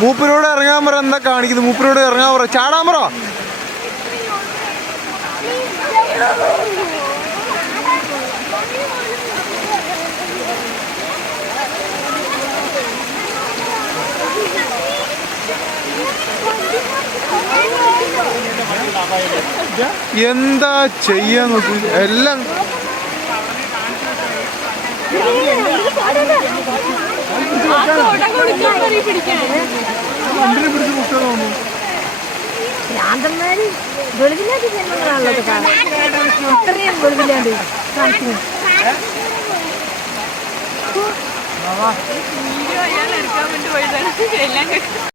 മൂപ്പരോട് ഇറങ്ങാൻ പറ എന്താ കാണിക്കുന്നത് മൂപ്പരോട് ഇറങ്ങാൻ പറ ചാടാൻ പറ എന്താ ചെയ്യാൻ നോക്കി എല്ലാം ഭ്രാന്തന്മാര് വെളിവില്ലാത്ത ജന്മങ്ങളാണല്ലോ കാണാൻ അത്രയും വെളിവില്ലാണ്ട് കാണിക്കുന്നത് വീഡിയോ അയാൾ എടുക്കാൻ വേണ്ടി പോയതാണ്. എല്ലാം